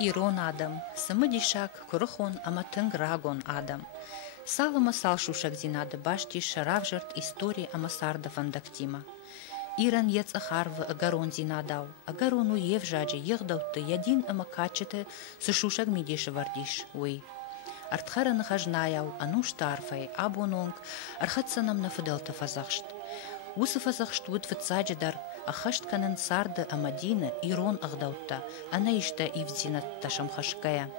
Ирон адам, самыдишак, курыхон, аматынг рагон адам. Салама салшушак зинады башти шаравжарт истории амасарда вандактима. Иран ец ахарвы агарон зинадау, агарону евжаджи егдауты ядин амакачete сушушак мидиши вардиш, уй. Артхараны хажнаяу, ануш тарфай, абононг, архатсанам нафаделта фазахшт. Усы фазахшт вуд вцаджидар, ахашт канен сарды амадина Ирон агдаута, ана ишта ивзинат ташамхашкая.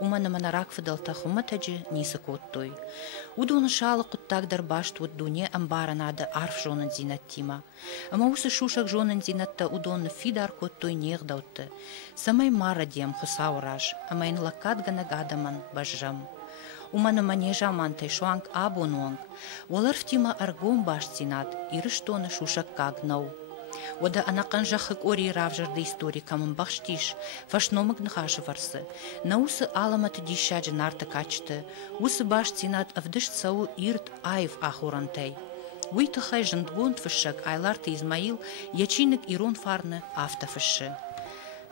Умана манарак фаделта хуматаджи ниса коттой. Удон шалы куттагдар башт вуд дуне амбаранада арф жонын зинаттима. Ама усы шушак жонын зинатта удон фидар коттой негдауты. Самай марадиям хусаураж, ама ин лакат ганагадаман бажжам. Умана манежа мантай шуанг абонуанг, уаларфтима аргом башт зинат, ирыштоны шушак кагнау. Ода анаканжахык ори равжарды историкамын бахштиш, фашномык нхашы варсы. На усы аламаты дишаджы нарты качты, усы баш цинат авдыш цау ирт айв ахурантай. Уйтахай жындгон фышак айларты Измаил, ячинок Ирон фарны автофышы.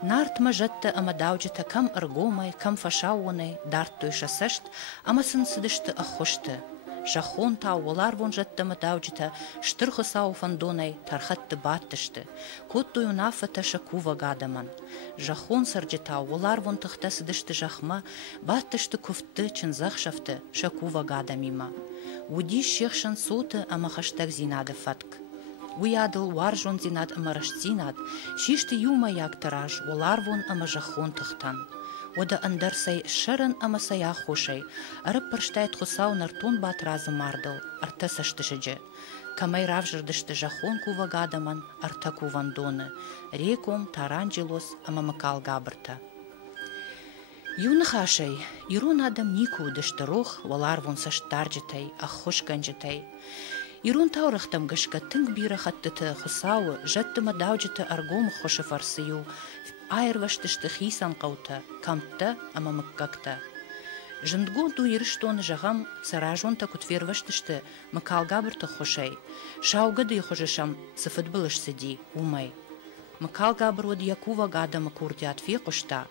Нарт мажатта амадауджата кам аргомай, кам фашауонай, дарт той шасашт, амасын сыдышты ахошты. Жахон тау олар вон жатты мадауджата, штырхы сау фандонай тархатты баттышты. Кот той унафата шакува гадаман. Жахон сарджатау олар вон тахта сыдышты жахма, баттышты куфты чынзахшафты шакува гадамима. Уди шехшан соты амахаштаг зинады фатк. Уядыл варжон зинад амарашт зинад, шишты юма як тараж олар вон ама жахон тахтан. Ода андарсай шырын амасая хошай, арып парштайт хусау нартон бат разы мардыл, арта саштышыджы. Камай равжырдышты жахон кува гадаман, арта кувандоны, реком таранжилос амамакал габырта. Юны хашай, Ирон адам нику дышты рох, валар вон саштарджытай, ахош ганджытай. Ирон таурахтам гашка тынг бира хаттыты хусау, жатты мадауджыты аргом хошы фарсыю, айырваштышты хисан қаута, камтта амамыккакта. Жындгон ду ирыштоны жағам саражонта кутверваштышты мыкалгабырты хошай, шаугады хожышам сыфытбылышсы ди, умай. Мыкалгабыр од якува гадамы курди атфе қошта,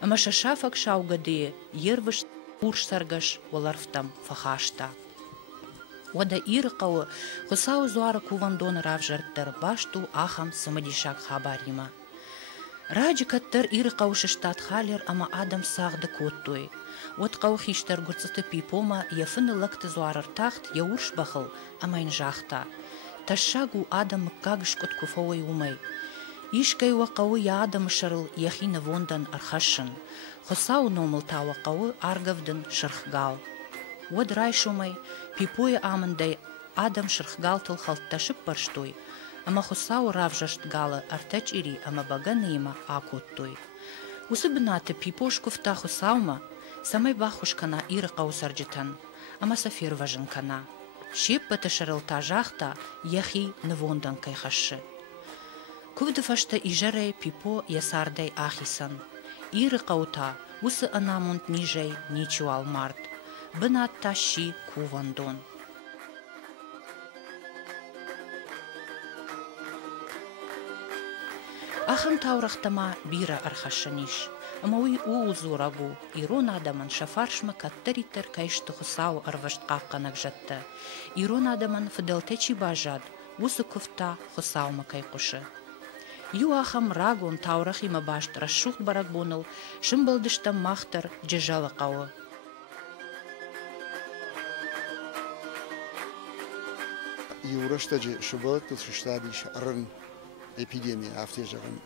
ама шашафак шаугады ервыш пурш саргаш оларфтам фахашта. Ода иры қауы хусау зуары кувандоны равжарттар башту ахам самадишак хабарима. Раджи каттар иры қаушыштат халер ама адам сағды коттой. От қау хиштар гурцыты пипома яфыны лыкты зуарыртахт яурш бахыл амайн жахта. Ташагу адам кагыш кот куфовой умай. Ишкай вақауы я адам шарыл яхины вондан архашын. Хусау номыл та вақауы аргавдын шырхгал. Од райшумай пипой амандай адам шырхгалтыл халтташып барштой. Ама хусау равжашт галы артач ири ама баганыйма акуттой. Усы бынаты пипошкуфта хусаума самай бахушкана иры қаусарджитан, ама сафир важынкана. Шеп баты шарылта жахта яхи нывондан кайхашы. Кувды фашта ижарай пипо ясардай ахисан. Иры қаута усы анамунд нижай ничу алмард. Бынат таши кувандон. Ахым таурахтама бира архашаниш. Ама уй уузурагу Ирон адаман шафаршма каттаритер кайшты хусау арвашт қаққанак жатты. Ирон адаман фыдалтечи бажад, усы куфта хусаума кайқушы. Ю ахам рагон таурахима башт расшухт барак боныл, шымбылдышта махтар джежалы қауы. Юраштаджи шубалыктыл шыштадиш рын эпидемия афтежаган.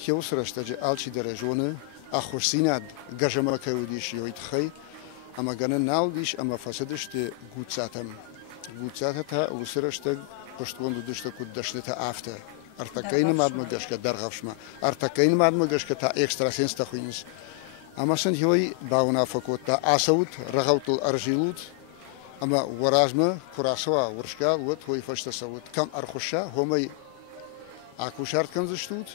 Хеусраштаджи алчидара жоны, ахушсинад гажама каудиш йойтхай, ама гана налдиш, ама фасадышты гуцатам. Гуцатата усраштаг поштвондудышта куддаштыта афта. Артакайны мадмагашка даргавшма, артакайны мадмагашка та экстрасенста хуйнис. Амасын хой бауна факотта асаут, рагаутыл аржилут, ама варажма курасова вуршкал вот хой фаштасаут. Кам архуша, хомай акушарт канзаштут,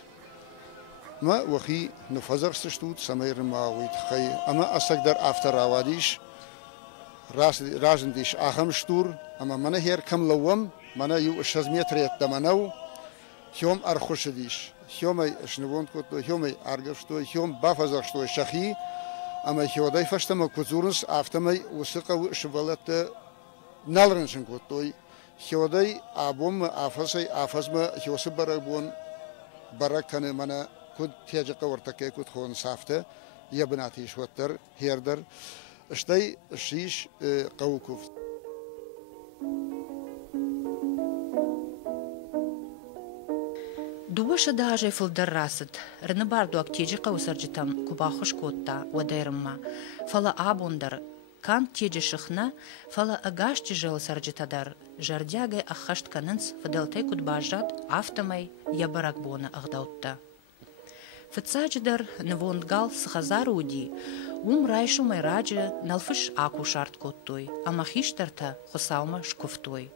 ма вахи нафазарсташтут, самайр мауит хай, ама асагдар афтаравадиш, разындиш ахамштур, ама мана хер кам лавам, мана ю шазметрият даманау, хем архушадиш, хёмай шневон кото хёмай аргав что хём бафазах что шахи ама хёдай фаштама кузурус автомай усыка швалата налрыншын котой хёдай абом афасай афазма хёсы барабон бараканы мана куд тяжка вартаке куд хон сафта ябнати шваттар хердер штай шиш قوكوف دوش داجي فلدر راسد رنباردو اكتيجي قوسرجتم كوباخوش كوتا وديرما فلا آبوندر كان تيجي شخنا فلا اغاش تيجي سرجتا در جردياغي اخشت كننس فدلتي كود باجرات افتمي يبرك بونا اغدوتا فتساجدر نووندغال سخزارودي رايشو ميراجي نلفش اكو شارت كوتوي اما خيشترتا خساوما شكوفتوي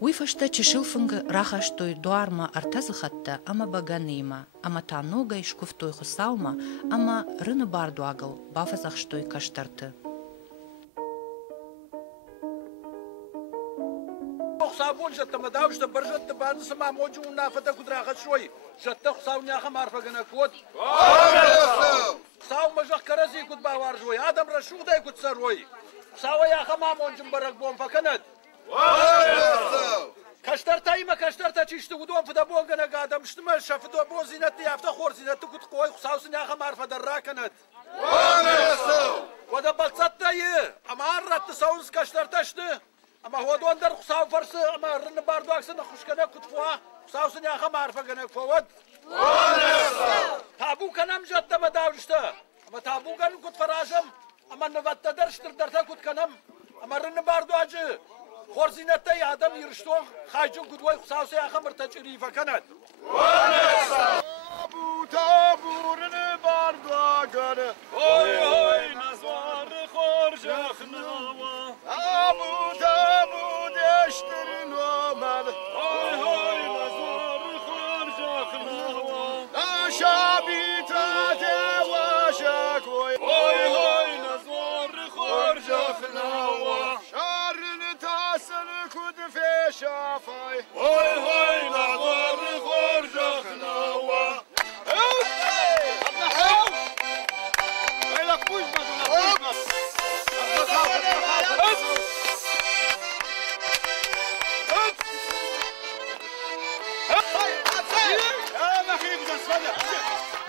ويفشتا تشيلفنغ راخشتوي دوارما ارتزلختا اما باغانيما اما تانوغاي شكوفتوي خساوما اما رنباردواغل بافزخشتوي كاشترتا خسابون جت مداوش برجت بان سما موجو نافتا كدراخت شوي جت خساونيا خمارفه كنا كود خساو مجخ كرزي كود باوار شوي ادم رشود اي كود سروي خساو يا خما مونجم برك بوم فكند كشترتا ايما كشترتا تشتو قدوم فدا بوغنا قادم شتمل شفتو بوزينتي يافتا خور زينتو كود قوي خساو سنيا خمارفه دراكند ودا بلصتا ي اما رت ساوس كشترتاشتي اما هو دون در خساو فرس اما رن باردو اكسن خوشكنا كتفوا خساو سنيا خمارفه كنا فود تابو كنم جت مداوشتا اما تابو كن كنت فراجم اما نوت درشتر درتا كنت كنم اما رن باردو اجي خورزينتي ادم يرشتو خايجون كدوي خساو سيا خمر تجريفه كانت تابو تابو رن باردو اجي هوي هوي نزوار خورجخنا تابو تابو دشتر نومل هوي هوي نزوار خورجخنا شابي تاتي واشك هوي هوي نزوار خورجخنا شارن تاسن كود في شافاي هوي هوي نزوار خورجخنا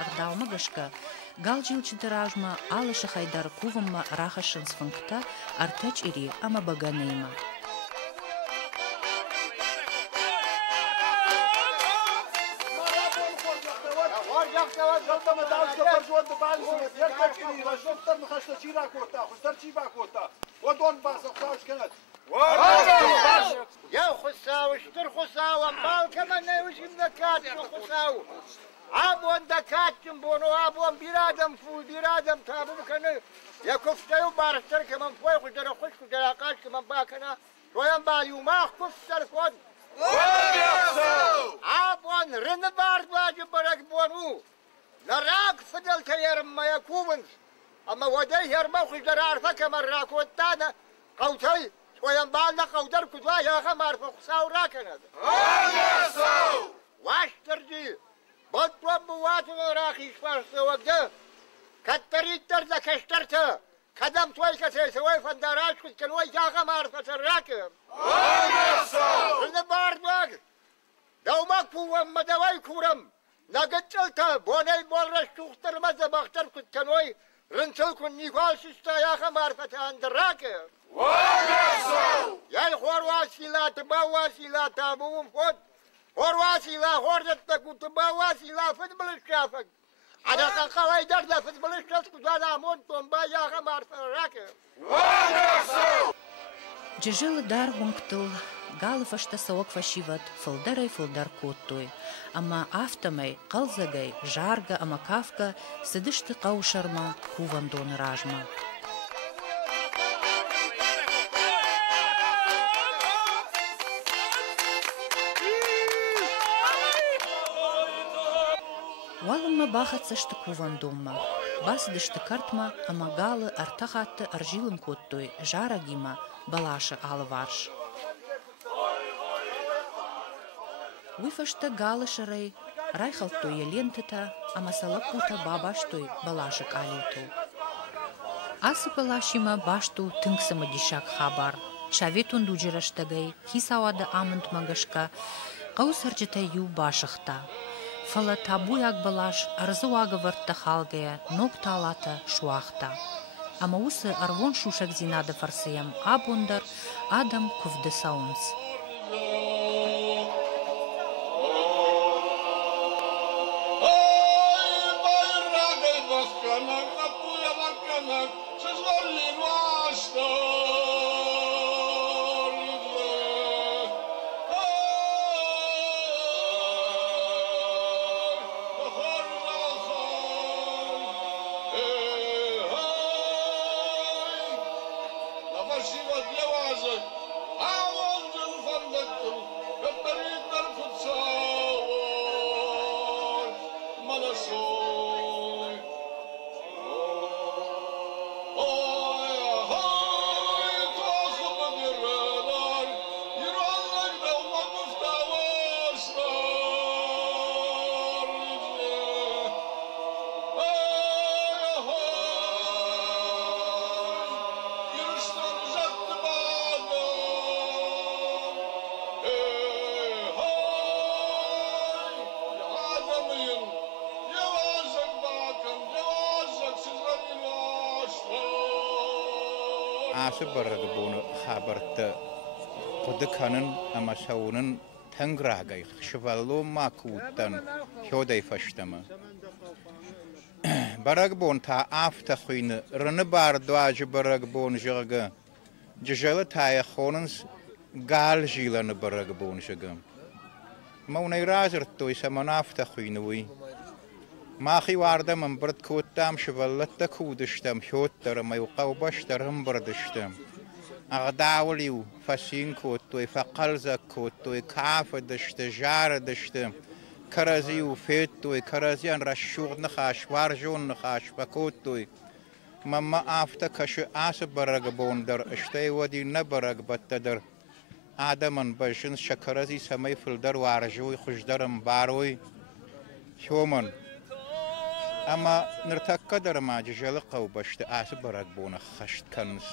Ардаума гашка галжил читаражма алыша хайдар кувамма рахашын сфункта артач ири ама баганейма. يا خساو اشتر خساو امبال كمان نوش النكات خساو عابون دكات جنبونو عابون بيرادم فول بيرادم تابو بكنه يا كفتيو بارستر كمان فوي خجر خوش خجر قاش كمان باكنا رويان باليو ما خسر كون عابون رن بارد واجب برك بونو نراك فدل تيرم ما يكوبنس اما ودي يرمو خجر عارفه كمان راكوتانا قوتي ويان بالنا قودر كدوا يا خمار فخساو راكنا واش ترجي بطوب بواتو راخي شفارس وقده كتريد ترد كشترته كدم توي كسي سوي فندراش كنت كنوي يا خمار فسراكم رن باردواق دومك فوام مدوي كورم نقتلته بوني بولرش تختر مزا بختر كنت كنوي رنسل كن نيفال سستا يا خمار فتاندراكم يا الخور واسيلا تبا واسيلا تابوم فود خور واسيلا خورجت كنت تبا واسيلا فد بالشافك على قواي درد فد بالشافك كذا مون تومبا يا خمار فراك ججل دار هونكتل قال فشتا سوق فشيفت فلدري فلدر كوتوي اما افتمي قلزغي جارغا اما كافكا سدشت قوشرما كوفان دون راجما والما باخت سشت كوفان دوما باس دشت كارتما اما قال ارتخات ارجيلن كوتوي جارغيما بلاشا алварш ويفشتا قال شري райхалтуя лентыта, амасалапута бабаштой балашык алиту. Асы балашима башту тыңсымы дишак хабар. Шаветун дуджираштагай, хисавада амынт магашка, қаусаржыта ю башықта. Фала табуяк балаш арзуага вартта халгая, нокта алата шуахта. Ама усы арвон шушак зинада фарсыям абундар, адам кувды саунс. Ası barığı bunu haberti kudukanın ama şavunun tangragay şivallo makuttan hyoday faştama. Barığı bunu ta afta khuyni rını bardu acı barığı bunu jıgı. Cijalı taya khonuns gal jilanı barığı bunu jıgı. Maunay razırttu isa manafta khuyni uy. Maaxi warda man bird kuttam shivallatta kudishtam hyottar mayuqaw bashtaram birdishtam agdawliu fasin kuttoy faqalza kuttoy kaafadishta jaradishtam karaziu fettoy karazian rashugna khashwar jon khashfakuttoy mamma afta kaşı as baragabondar ishtay wadi nabarag battadar adaman bashin shakarazi samay fildar warjoy khujdaram baroy shoman Ama nirtakadar ma cijalı qawbashta ası barak bona khasht kanus.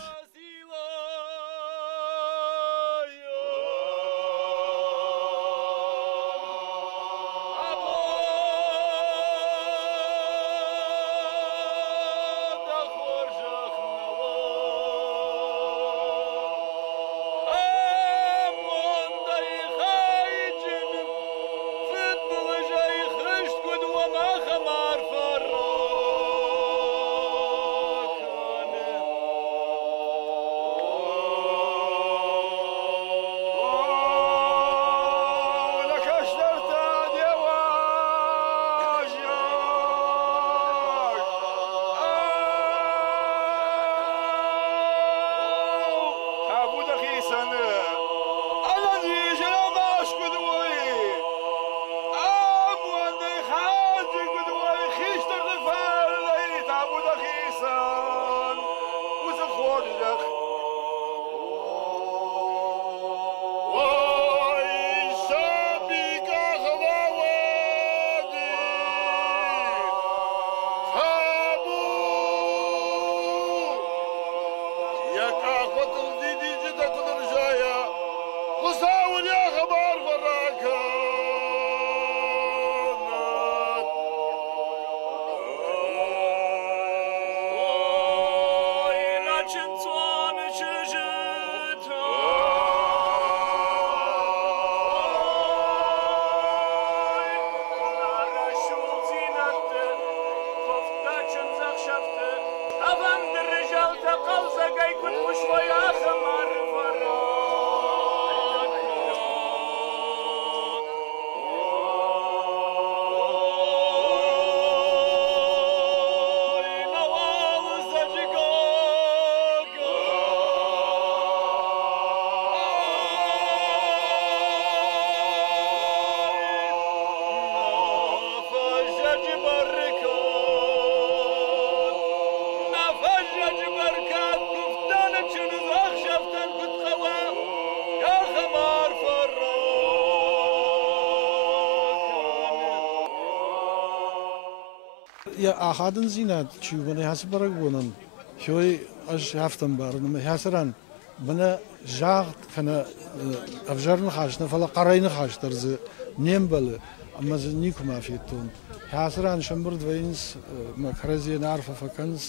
ja ahadın zinat çubane has barak bonan. Şoy az haftam barın ama hasran bana jagt kana afjarın xaşna fala qarayını xaştırızı nem balı ama zni kuma fiyetun. Hasran şambur dvayins makaraziye narfa fakans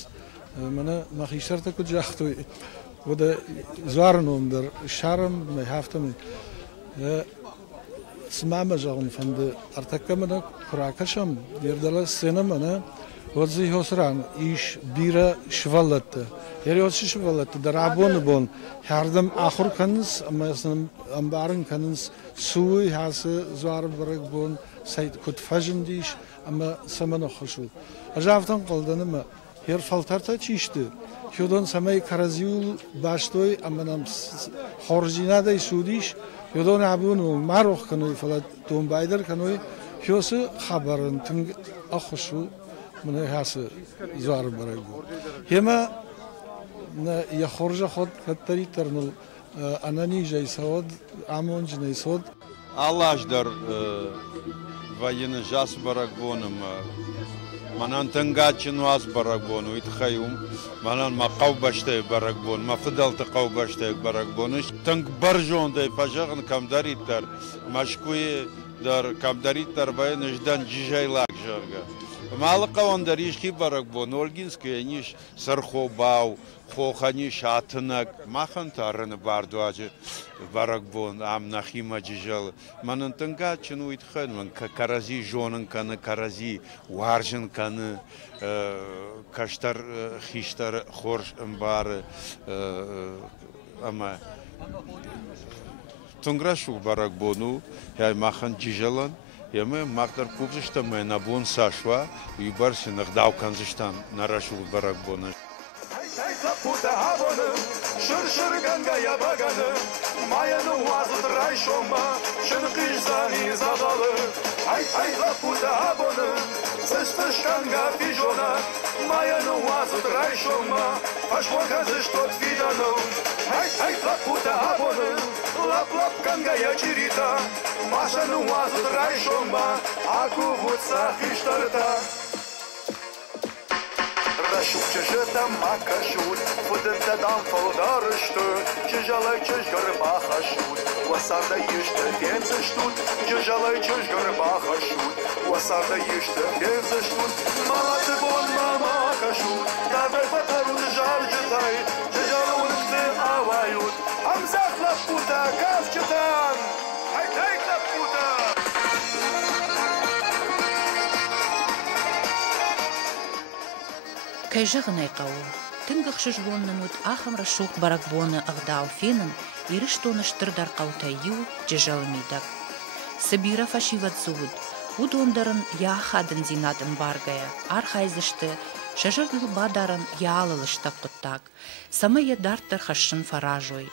mana maxişarta kucaqtu وده زارنهم در شرم می هفتم سمعم جاون فند ارتکمنا کراکشم دیردلا سینمنا وزی حسران ایش بیرا شوالت یری وزی شوالت در عبون بون هردم آخر کنس اما اسم امبارن کنس سوی هاس زار برگ بون سید کت فجندیش اما سمنا خوشو اجافتم قلدنم هر فلترتا چیشته Şuradan samay karaziyul baştoy amanam horjinada sudiş yodan abunu maroh kanoy falan don bayder kanoy şosu habarın tüm axşu bunu hası zar baragu hema ya horja xod katari ternul anani jaysod amon jnaysod Allah dar vayını jas baragonum منان تنقاتشن واس برقبونو يتخيوم منان ما قو بشتي برقبون ما فضلت قو بشتي برقبونش تنق برجون دي فجغن كم داريتر مشكوي در كم داريتر باين جدان جيجاي لاك جرغا مالقا وان داريش كي برقبون ولجينسكي نيش سرخو باو خوخاني شاتنك ما خنتارن باردواجه برقبون ام نخيما جيجال منان تنقاتشن ويتخيوم من كرازي جونن كان كرازي وارجن كان كشتر خيشتر خورش امبار اما تنگراشو برقبونو هاي ماخن جيجالن يما مقدر كوبزشتا ما نابون ساشوا يبرسي نخداو كانزشتان نراشو برقبونو Puta habonu, şır ganga yabaganı, mayanı vazıt rayşoma, şınqizani zadalı. Ay la puta habonu, sıstış ganga fijona, mayanı vazıt rayşoma, paşmoka zıştot fidanı. Ay la puta habonu, lap ganga yachirita, maşanı vazıt rayşoma, aku vutsa hiştarta. Raşuk çeşete makashut, fudente dam foldarıştı, çejalay çeşgör baxaşut, vasarda yişte fenzıştut, çejalay çeşgör baxaşut, vasarda yişte fenzıştut, malatı bon mama kaşut, daver batarun jarjitay, çejalunte avayut, amzakla puta kafçıtan, haytayla puta. Кайжығынай қауы. Тыңғық шыжбоннанут ахам рашуқ баракбоны ағдау фенін еріштоны штырдар қаутай ю жежалымидак. Сабира фашиват зуд, удондарын яхадын зинатын баргая, архайзышты, шажырдыл бадарын яалылыштап құттак, самая дартар хашын фаражой.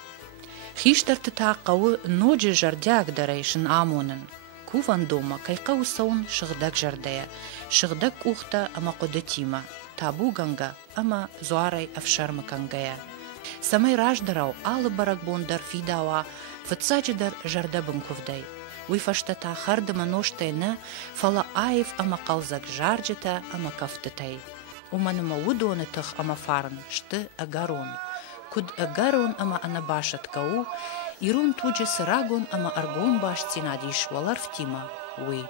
Хиштарты та қауы ноджи жардяг дарайшын амонын. Куван дома кайқау саун шығдаг жардая, шығдаг ухта ама қодатима. Табу ганга, ама зуарай афшарма кангая. Самай раждарау алы баракбондар фидауа, фыцачыдар жардабын кувдай. Уйфаштата хардыма ноштайна, фала аев ама қалзак жарджыта, ама кафтытай. Уманыма удоны тых ама фарн, шты агарон. Куд агарон ама анабашат кау, ирун туджи сырагон ама аргон баш цинадиш валар втима. Уй.